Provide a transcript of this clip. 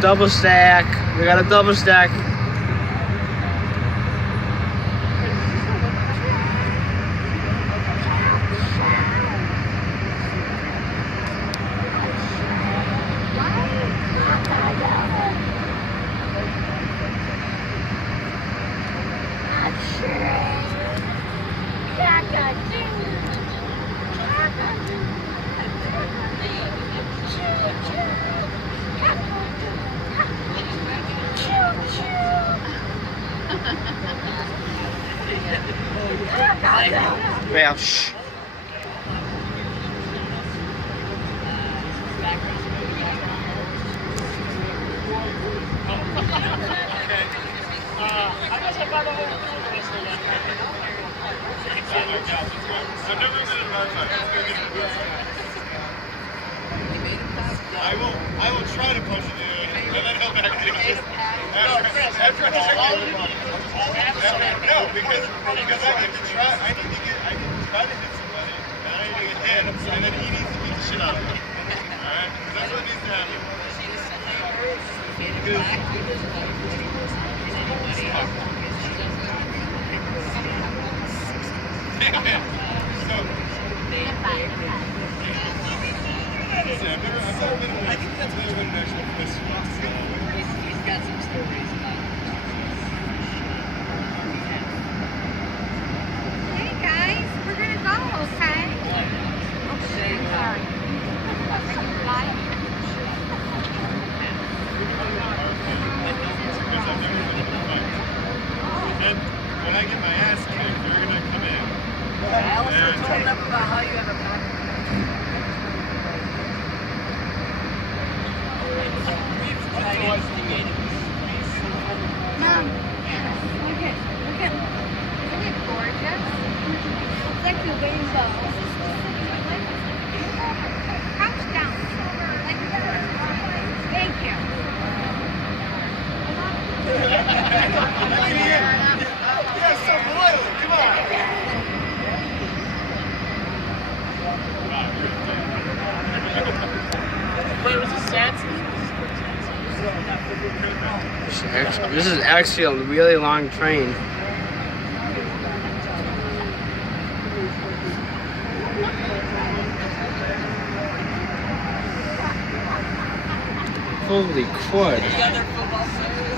double stack. We got a double stack. Well, shh. I will try to punch it in, and then he'll back it in. No, because I need to try to hit somebody, and I need to get hit, and then he needs to beat the shit out of me. Alright? That's what needs to happen. I think that's what an actual question is. He's got some stories about it. Hey guys, we're gonna go, okay? Okay, sorry. And when I get my ass kicked, they're gonna come in. I also told them about how you have a back. Mom, look at, isn't it gorgeous? It's like a rainbow. Crouch down. Thank you. You're so blue, come on! Wait, was this sad? This is actually a really long train. Holy crud. The other football players.